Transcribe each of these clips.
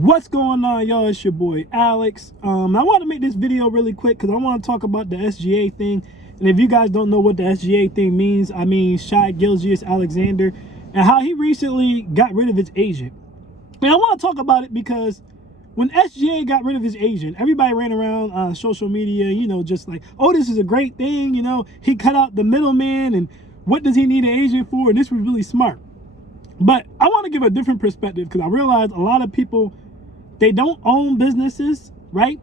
What's going on, y'all? It's your boy Alex. I want to make this video really quick because I want to talk about the SGA thing. And if you guys don't know what the SGA thing means, I mean Shai Gilgeous-Alexander and how he recently got rid of his agent. And I want to talk about it because when SGA got rid of his agent, everybody ran around on social media, you know, just like, oh, this is a great thing, you know, he cut out the middleman, and what does he need an agent for? And this was really smart. But I want to give a different perspective because I realize a lot of people, they don't own businesses, right?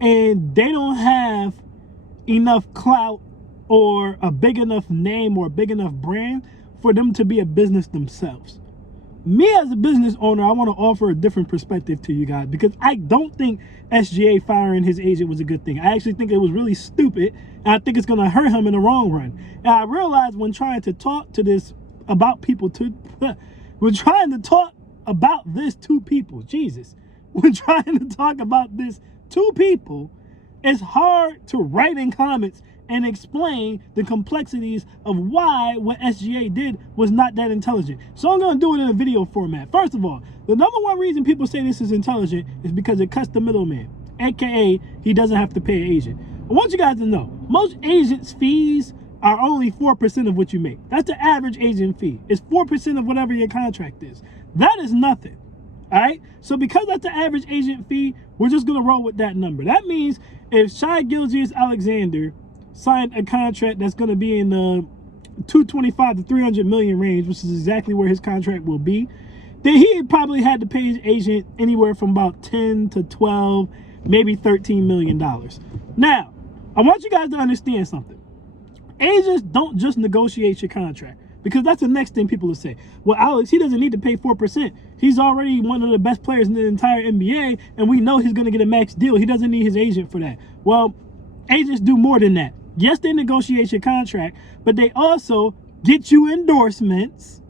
And they don't have enough clout or a big enough name or a big enough brand for them to be a business themselves. Me as a business owner, I want to offer a different perspective to you guys because I don't think SGA firing his agent was a good thing. I actually think it was really stupid, and I think it's going to hurt him in the long run. And I realized when trying to talk to this about people to we're trying to talk about this to people, Jesus. When trying to talk about this to people, it's hard to write in comments and explain the complexities of why what SGA did was not that intelligent. So I'm going to do it in a video format. First of all, the number one reason people say this is intelligent is because it cuts the middleman, aka he doesn't have to pay an agent. I want you guys to know, most agents' fees are only 4% of what you make. That's the average agent fee. It's 4% of whatever your contract is. That is nothing. All right, so because that's the average agent fee, we're just gonna roll with that number. That means if Shai Gilgeous-Alexander signed a contract that's gonna be in the 225 to 300 million range, which is exactly where his contract will be, then he probably had to pay his agent anywhere from about 10 to 12, maybe $13 million. Now, I want you guys to understand something. Agents don't just negotiate your contract, because that's the next thing people will say. Well, Alex, he doesn't need to pay 4%. He's already one of the best players in the entire NBA, and we know he's going to get a max deal. He doesn't need his agent for that. Well, agents do more than that. Yes, they negotiate your contract, but they also get you endorsements,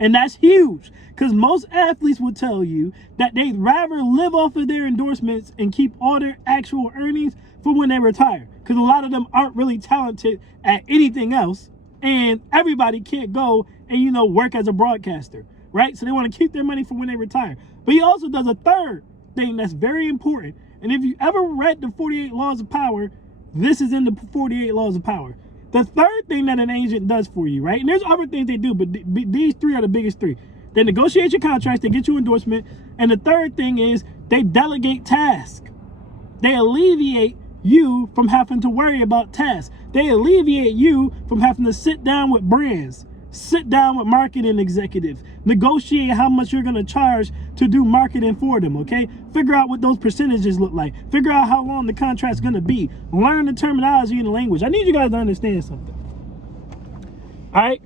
and that's huge, because most athletes will tell you that they'd rather live off of their endorsements and keep all their actual earnings for when they retire, because a lot of them aren't really talented at anything else, and everybody can't go and, you know, work as a broadcaster, right? So they want to keep their money for when they retire. But he also does a third thing that's very important. And if you ever read the 48 Laws of Power, this is in the 48 Laws of Power. The third thing that an agent does for you, right? And there's other things they do, but these three are the biggest three. They negotiate your contracts, they get you endorsement, and the third thing is they delegate tasks. They alleviate you from having to worry about tasks. They alleviate you from having to sit down with brands, sit down with marketing executives, negotiate how much you're going to charge to do marketing for them, okay? Figure out what those percentages look like. Figure out how long the contract's going to be. Learn the terminology and the language. I need you guys to understand something. All right?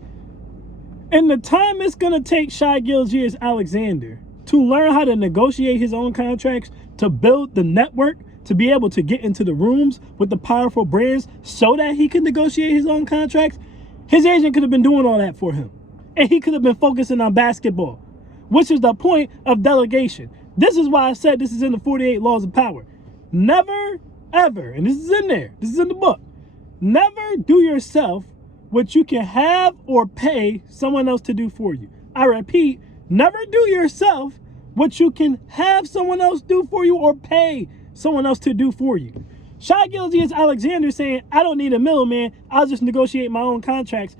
And the time it's going to take Shai Gilgeous-Alexander to learn how to negotiate his own contracts, to build the network, to be able to get into the rooms with the powerful brands so that he can negotiate his own contracts, his agent could have been doing all that for him. And he could have been focusing on basketball, which is the point of delegation. This is why I said this is in the 48 Laws of Power. Never, ever, and this is in there, this is in the book, never do yourself what you can have or pay someone else to do for you. I repeat, never do yourself what you can have someone else do for you or pay someone else to do for you. Shai Gilgeous-Alexander saying, I don't need a middleman, I'll just negotiate my own contracts,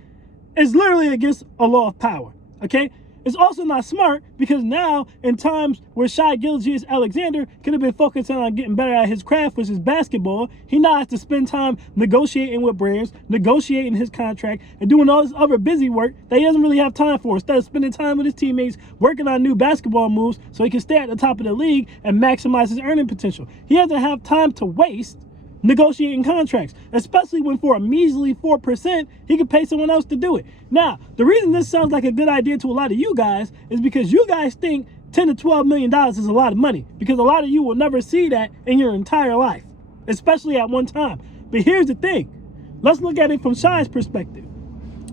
is literally against a law of power, okay? It's also not smart because now in times where Shai Gilgeous-Alexander could have been focusing on getting better at his craft, which is basketball, he now has to spend time negotiating with brands, negotiating his contract, and doing all this other busy work that he doesn't really have time for. Instead of spending time with his teammates, working on new basketball moves so he can stay at the top of the league and maximize his earning potential. He doesn't have time to waste negotiating contracts, especially when for a measly 4%, he could pay someone else to do it. Now, the reason this sounds like a good idea to a lot of you guys is because you guys think 10 to 12 million dollars is a lot of money, because a lot of you will never see that in your entire life, especially at one time. But here's the thing. Let's look at it from Shai's perspective.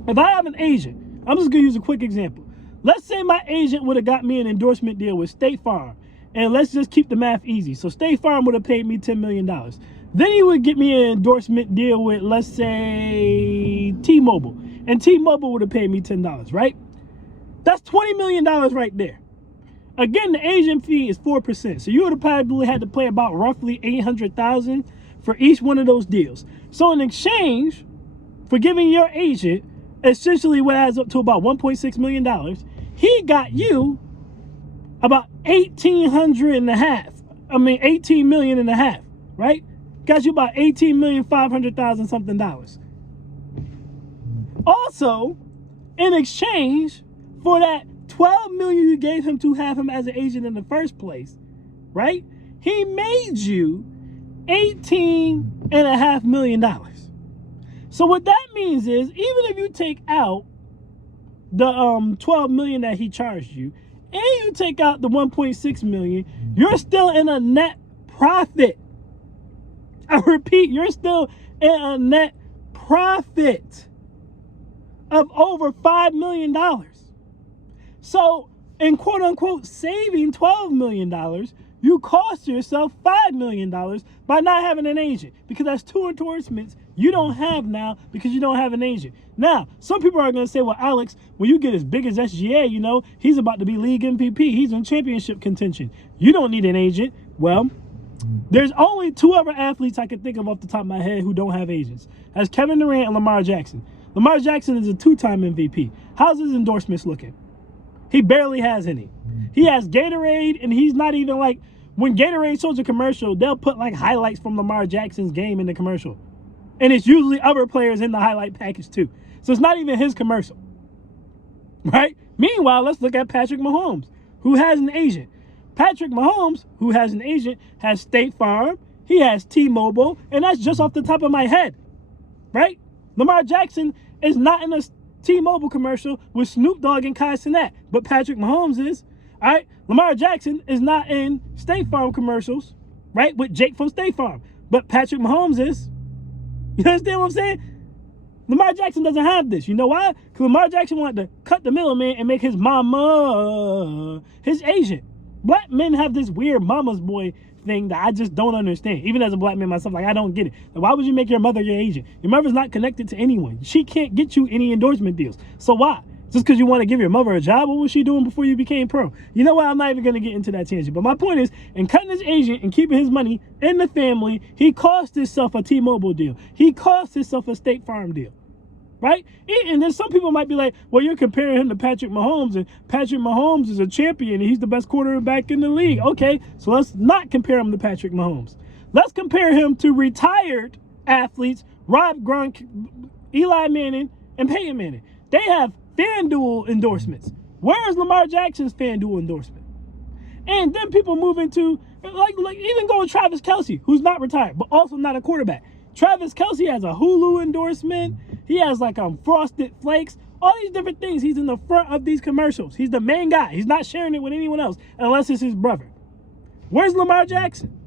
If I have an agent, I'm just gonna use a quick example. Let's say my agent would have got me an endorsement deal with State Farm, and let's just keep the math easy. So State Farm would have paid me $10 million. Then he would get me an endorsement deal with, let's say, T-Mobile. And T-Mobile would have paid me $10, right? That's $20 million right there. Again, the agent fee is 4%. So you would have probably had to pay about roughly $800,000 for each one of those deals. So in exchange for giving your agent essentially what adds up to about $1.6 million, he got you about 18 million and a half, right? Got you about 18,500,000 something dollars. Also, in exchange for that 12 million you gave him to have him as an agent in the first place, right? He made you $18.5 million. So what that means is, even if you take out the 12 million that he charged you, and you take out the 1.6 million, you're still in a net profit. I repeat, you're still in a net profit of over $5 million. So, in quote unquote saving $12 million, you cost yourself $5 million by not having an agent, because that's two endorsements you don't have now because you don't have an agent. Now, some people are going to say, well, Alex, when you get as big as SGA, you know, he's about to be league MVP. He's in championship contention. You don't need an agent. Well, there's only two other athletes I can think of off the top of my head who don't have agents. That's Kevin Durant and Lamar Jackson. Lamar Jackson is a two-time MVP. How's his endorsements looking? He barely has any. He has Gatorade, and he's not even like, when Gatorade shows a commercial, they'll put like highlights from Lamar Jackson's game in the commercial. And it's usually other players in the highlight package too. So it's not even his commercial, right? Meanwhile, let's look at Patrick Mahomes, who has an agent. Patrick Mahomes, who has an agent, has State Farm, he has T-Mobile, and that's just off the top of my head, right? Lamar Jackson is not in a T-Mobile commercial with Snoop Dogg and Kai Cenat, but Patrick Mahomes is, all right? Lamar Jackson is not in State Farm commercials, right, with Jake from State Farm, but Patrick Mahomes is. You understand what I'm saying? Lamar Jackson doesn't have this. You know why? Because Lamar Jackson wanted to cut the middleman and make his mama his agent. Black men have this weird mama's boy thing that I just don't understand. Even as a black man myself, like, I don't get it. Like, why would you make your mother your agent? Your mother's not connected to anyone. She can't get you any endorsement deals. So why? Just because you want to give your mother a job? What was she doing before you became pro? You know what? I'm not even going to get into that tangent. But my point is, in cutting his agent and keeping his money in the family, he cost himself a T-Mobile deal. He cost himself a State Farm deal. Right? And then some people might be like, well, you're comparing him to Patrick Mahomes, and Patrick Mahomes is a champion and he's the best quarterback in the league. Okay, so let's not compare him to Patrick Mahomes. Let's compare him to retired athletes, Rob Gronk, Eli Manning, and Peyton Manning. They have FanDuel endorsements. Where's Lamar Jackson's FanDuel endorsement? And then people move into, like even go with Travis Kelce, who's not retired, but also not a quarterback. Travis Kelce has a Hulu endorsement. He has like Frosted Flakes, all these different things. He's in the front of these commercials. He's the main guy. He's not sharing it with anyone else unless it's his brother. Where's Lamar Jackson?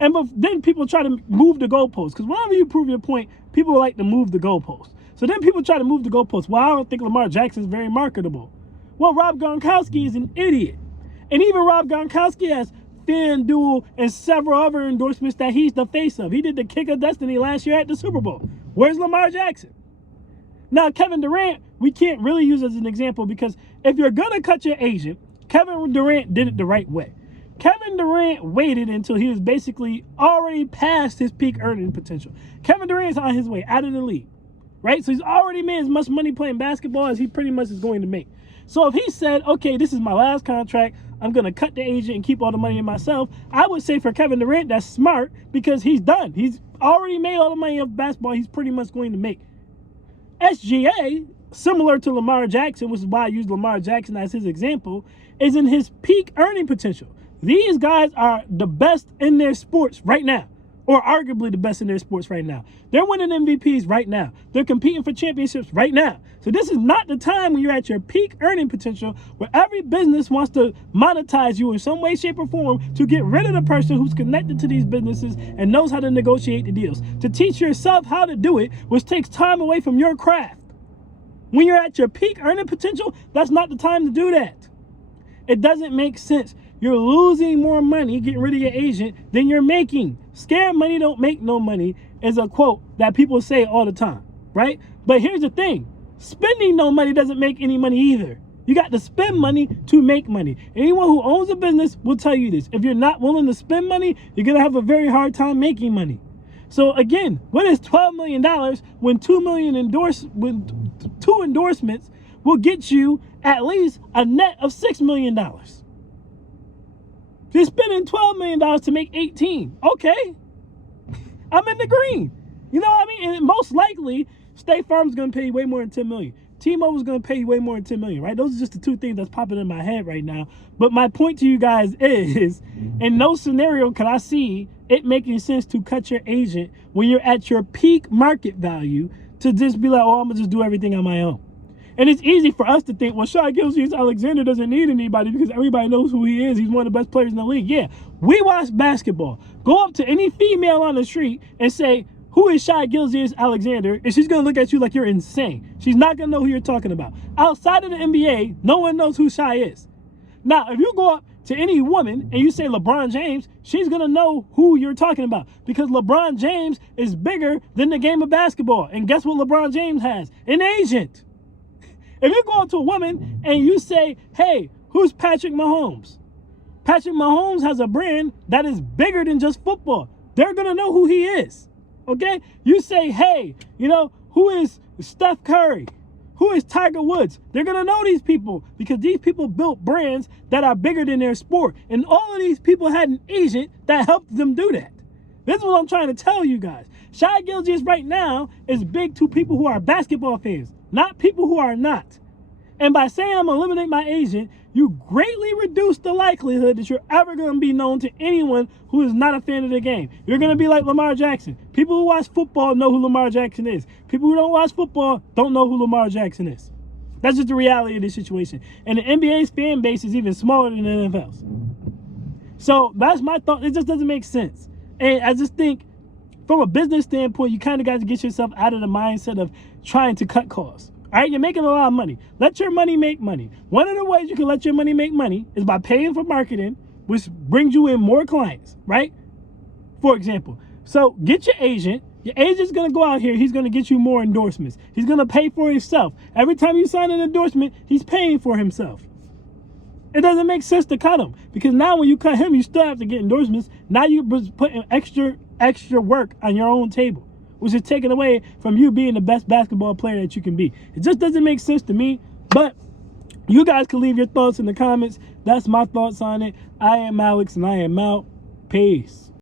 And then people try to move the goalposts, because whenever you prove your point, people like to move the goalposts. So then people try to move the goalposts. Well, I don't think Lamar Jackson is very marketable. Well, Rob Gronkowski is an idiot. And even Rob Gronkowski has FanDuel and several other endorsements that he's the face of. He did the Kick of Destiny last year at the Super Bowl. Where's Lamar Jackson? Now, Kevin Durant, we can't really use as an example, because if you're going to cut your agent, Kevin Durant did it the right way. Kevin Durant waited until he was basically already past his peak earning potential. Kevin Durant's on his way out of the league, right? So he's already made as much money playing basketball as he pretty much is going to make. So if he said, okay, this is my last contract, I'm going to cut the agent and keep all the money in myself, I would say for Kevin Durant, that's smart, because he's done. He's already made all the money of basketball he's pretty much going to make. SGA, similar to Lamar Jackson, which is why I use Lamar Jackson as his example, is in his peak earning potential. These guys are the best in their sports right now, or arguably the best in their sports right now. They're winning MVPs right now. They're competing for championships right now. So this is not the time when you're at your peak earning potential, where every business wants to monetize you in some way, shape, or form to get rid of the person who's connected to these businesses and knows how to negotiate the deals. To teach yourself how to do it, which takes time away from your craft. When you're at your peak earning potential, that's not the time to do that. It doesn't make sense. You're losing more money getting rid of your agent than you're making. Scared money don't make no money is a quote that people say all the time, right? But here's the thing. Spending no money doesn't make any money either. You got to spend money to make money. Anyone who owns a business will tell you this. If you're not willing to spend money, you're going to have a very hard time making money. So again, what is $12 million when 2 endorsements will get you at least a net of $6 million? You're spending $12 million to make 18. Okay. I'm in the green. You know what I mean? And most likely, State Farm's going to pay you way more than $10 million. T-Mobile's going to pay you way more than $10 million, right? Those are just the two things that's popping in my head right now. But my point to you guys is, in no scenario can I see it making sense to cut your agent when you're at your peak market value to just be like, oh, I'm going to just do everything on my own. And it's easy for us to think, well, Shai Gilgeous-Alexander doesn't need anybody because everybody knows who he is. He's one of the best players in the league. Yeah, we watch basketball. Go up to any female on the street and say, who is Shai Gilgeous-Alexander? And she's going to look at you like you're insane. She's not going to know who you're talking about. Outside of the NBA, no one knows who Shai is. Now, if you go up to any woman and you say LeBron James, she's going to know who you're talking about because LeBron James is bigger than the game of basketball. And guess what LeBron James has? An agent. If you go up to a woman and you say, hey, who's Patrick Mahomes? Patrick Mahomes has a brand that is bigger than just football. They're going to know who he is. Okay? You say, hey, you know, who is Steph Curry? Who is Tiger Woods? They're going to know these people because these people built brands that are bigger than their sport. And all of these people had an agent that helped them do that. This is what I'm trying to tell you guys. Shai Gilgeous right now is big to people who are basketball fans, not people who are not. And by saying I'm going to eliminate my agent, you greatly reduce the likelihood that you're ever going to be known to anyone who is not a fan of the game. You're going to be like Lamar Jackson. People who watch football know who Lamar Jackson is. People who don't watch football don't know who Lamar Jackson is. That's just the reality of this situation. And the NBA's fan base is even smaller than the NFL's. So that's my thought. It just doesn't make sense. And I just think from a business standpoint, you kind of got to get yourself out of the mindset of trying to cut costs. All right, you're making a lot of money. Let your money make money. One of the ways you can let your money make money is by paying for marketing, which brings you in more clients, right? For example, so get your agent. Your agent's going to go out here. He's going to get you more endorsements. He's going to pay for himself. Every time you sign an endorsement, he's paying for himself. It doesn't make sense to cut him because now when you cut him, you still have to get endorsements. Now you're putting extra work on your own table, which is taken away from you being the best basketball player that you can be. It just doesn't make sense to me, but you guys can leave your thoughts in the comments. That's my thoughts on it. I am Alex, and I am out. Peace.